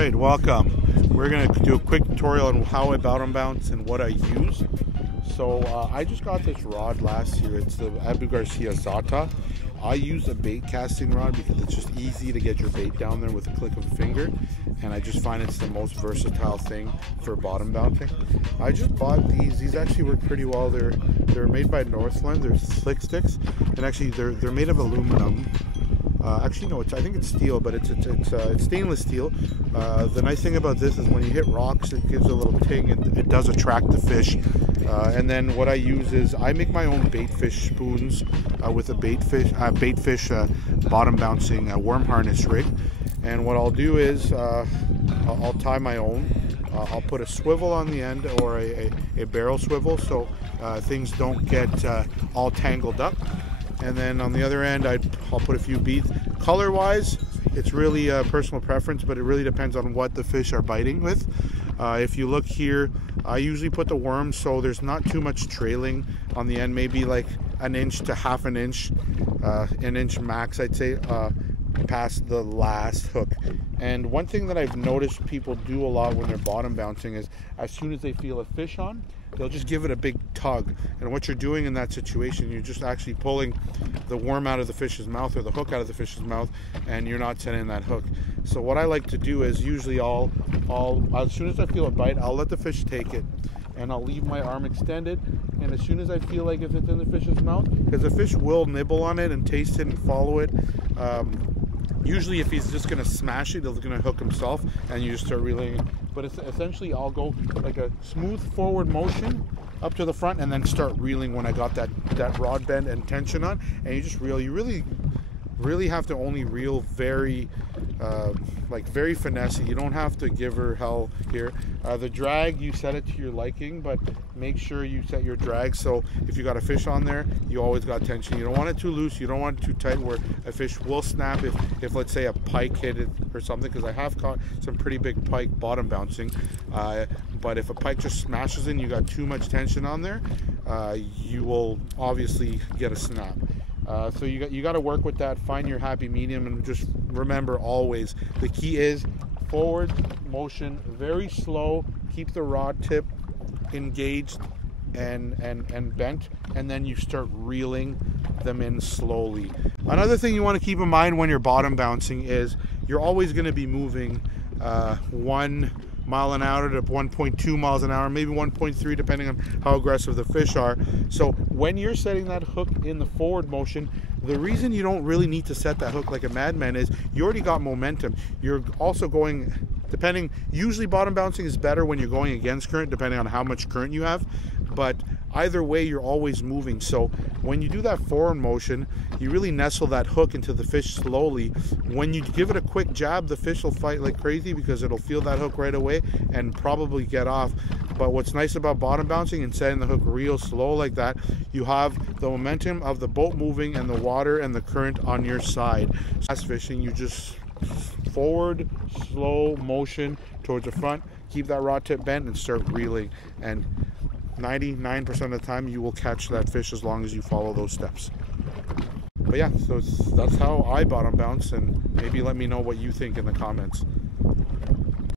Alright, welcome. We're going to do a quick tutorial on how I bottom bounce and what I use. So I just got this rod last year. It's the Abu Garcia Zata. I use a bait casting rod because it's just easy to get your bait down there with a click of a finger, and I just find it's the most versatile thing for bottom bouncing. I just bought these. These actually work pretty well. They're made by Northland. They're slick sticks, and actually they're made of aluminum. Actually, no, I think it's steel, but it's stainless steel. The nice thing about this is when you hit rocks, it gives a little ting and it does attract the fish. And then what I use is I make my own baitfish spoons with a baitfish bottom bouncing worm harness rig. And what I'll do is I'll tie my own. I'll put a swivel on the end, or a barrel swivel, so things don't get all tangled up. And then on the other end, I'll put a few beads. Color-wise, it's really a personal preference, but it really depends on what the fish are biting with. If you look here, I usually put the worm so there's not too much trailing on the end, maybe like an inch to half an inch max, I'd say, past the last hook. And one thing that I've noticed people do a lot when they're bottom bouncing is as soon as they feel a fish on, they'll just give it a big tug. And what you're doing in that situation, you're just actually pulling the worm out of the fish's mouth or the hook out of the fish's mouth, and you're not setting that hook. So what I like to do is usually I'll as soon as I feel a bite, I'll let the fish take it, and I'll leave my arm extended. And as soon as I feel like if it's in the fish's mouth, because the fish will nibble on it and taste it and follow it. Usually if he's just going to smash it, he's going to hook himself, and you just start reeling. But it's essentially I'll go like a smooth forward motion up to the front and then start reeling when I got that rod bend and tension on, and you just reel. You really have to only reel very very finessey. You don't have to give her hell here. The drag, you set it to your liking, but make sure you set your drag so if you got a fish on there, you always got tension. You don't want it too loose, you don't want it too tight where a fish will snap if let's say a pike hit it or something, because I have caught some pretty big pike bottom bouncing. But if a pike just smashes in, you got too much tension on there, you will obviously get a snap. So you got to work with that, find your happy medium, and just remember always the key is forward motion, very slow, keep the rod tip engaged and bent, and then you start reeling them in slowly. Another thing you want to keep in mind when you're bottom bouncing is you're always going to be moving 1 mile an hour to 1.2 miles an hour, maybe 1.3 depending on how aggressive the fish are. So when you're setting that hook in the forward motion, the reason you don't really need to set that hook like a madman is you already got momentum. You're also going, usually bottom bouncing is better when you're going against current, depending on how much current you have, but either way you're always moving. So when you do that forward motion, you really nestle that hook into the fish slowly. When you give it a quick jab, the fish will fight like crazy because it'll feel that hook right away and probably get off. But what's nice about bottom bouncing and setting the hook real slow like that, you have the momentum of the boat moving and the water and the current on your side. Bass fishing, you just forward slow motion towards the front, keep that rod tip bent and start reeling, and 99% of the time you will catch that fish as long as you follow those steps. But yeah, so that's how I bottom bounce, and maybe let me know what you think in the comments.